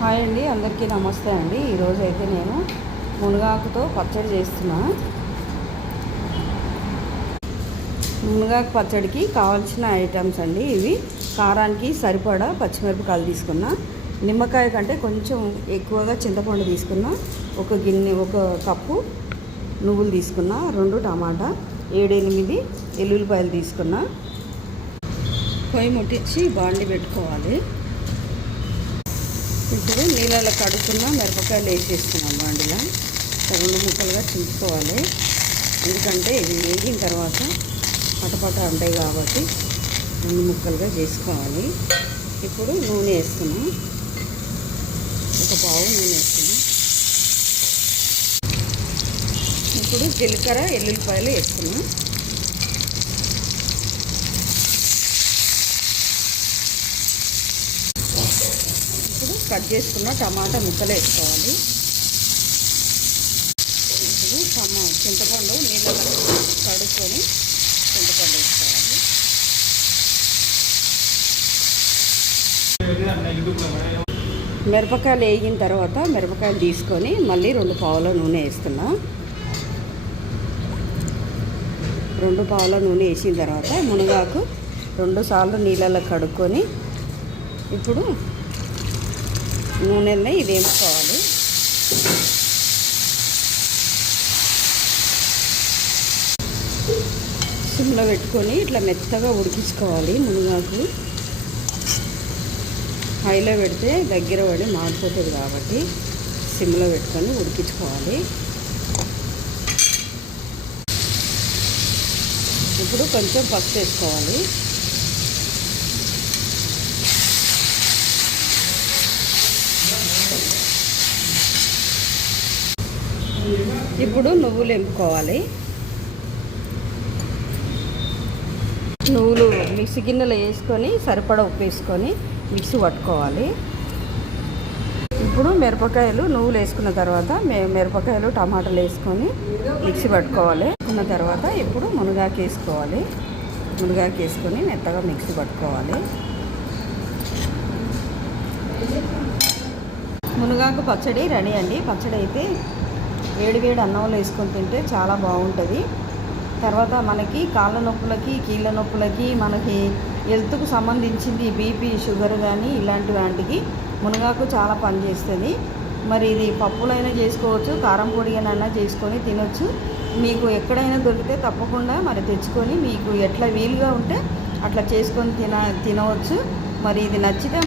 Hi అండి, అందరికీ నమస్తే అండి. ఈరోజు అయితే నేను మునగాకుతో పచ్చడి చేస్తున్నా. మునగాకు పచ్చడికి కావాల్సిన ఐటమ్స్ అండి ఇవి. కారానికి సరిపడా పచ్చిమిరపకాయలు తీసుకున్నా, నిమ్మకాయ కంటే కొంచెం ఎక్కువగా చింతపండు తీసుకున్నా, ఒక కప్పు నువ్వులు తీసుకున్నా, 2 టమాటా, 7-8 ఎల్లుల్లిపాయలు తీసుకున్నా. పొయ్యి ముట్టించి బాండి పెట్టుకోవాలి. ఇప్పుడు నీళ్ళలో కడుక్కున్న మిరపకాయలు వేసేస్తున్నాం బాండిలో. 2 ముక్కలుగా చింపుకోవాలి, ఎందుకంటే ఇది వేగిన తర్వాత పటపట ఉంటాయి కాబట్టి 2 ముక్కలుగా చేసుకోవాలి. ఇప్పుడు నూనె వేస్తున్నాం, 1 పావు నూనె వేస్తున్నాం. ఇప్పుడు జీలకర్ర ఎల్లుల్లిపాయలు వేస్తున్నాం. కట్ చేసుకున్న టమాటా ముక్కలు వేసుకోవాలి. ఇప్పుడు చింతపండు నీళ్ళలో కడుక్కొని చింతపండు వేసుకోవాలి. మిరపకాయలు వేగిన తర్వాత మిరపకాయలు తీసుకొని మళ్ళీ 2 పావుల నూనె వేస్తున్నా. 2 పావుల నూనె వేసిన తర్వాత మునగాకు 2 సార్లు నీళ్ళలో కడుక్కొని ఇప్పుడు నూనెలో ఇది వేసుకోవాలి. సిమ్లో పెట్టుకొని ఇట్లా మెత్తగా ఉడికించుకోవాలి. మునగాకు హైలో పెడితే దగ్గర పడి మాడిపోతుంది కాబట్టి సిమ్లో పెట్టుకొని ఉడికించుకోవాలి. ఇప్పుడు కొంచెం పసుపు వేసుకోవాలి. ఇప్పుడు నువ్వులు ఎంపుకోవాలి. నువ్వులు మిక్సీ గిన్నెలో వేసుకొని సరిపడా ఉప్పు వేసుకొని మిక్సీ పట్టుకోవాలి. ఇప్పుడు మిరపకాయలు నువ్వులు వేసుకున్న తర్వాత మిరపకాయలు టమాటాలు వేసుకొని మిక్సీ పట్టుకోవాలి. ఉన్న తర్వాత ఇప్పుడు మునగాకు వేసుకోవాలి. మునగాకు వేసుకొని మెత్తగా మిక్సీ పట్టుకోవాలి. మునగాకు పచ్చడి రెడీ అండి. పచ్చడి అయితే వేడి అన్నంలో వేసుకొని తింటే చాలా బాగుంటుంది. తర్వాత మనకి కాళ్ళ నొప్పులకి కీళ్ళ నొప్పులకి మనకి హెల్త్కు సంబంధించింది బీపీ షుగర్ కానీ ఇలాంటి వాటికి మునగాకు చాలా పనిచేస్తుంది. మరి ఇది పప్పులైనా చేసుకోవచ్చు, కారం పొడిగానైనా చేసుకొని తినొచ్చు. మీకు ఎక్కడైనా దొరికితే తప్పకుండా మరి తెచ్చుకొని మీకు ఎట్లా వీలుగా ఉంటే అట్లా చేసుకొని తినవచ్చు. మరి ఇది నచ్చితే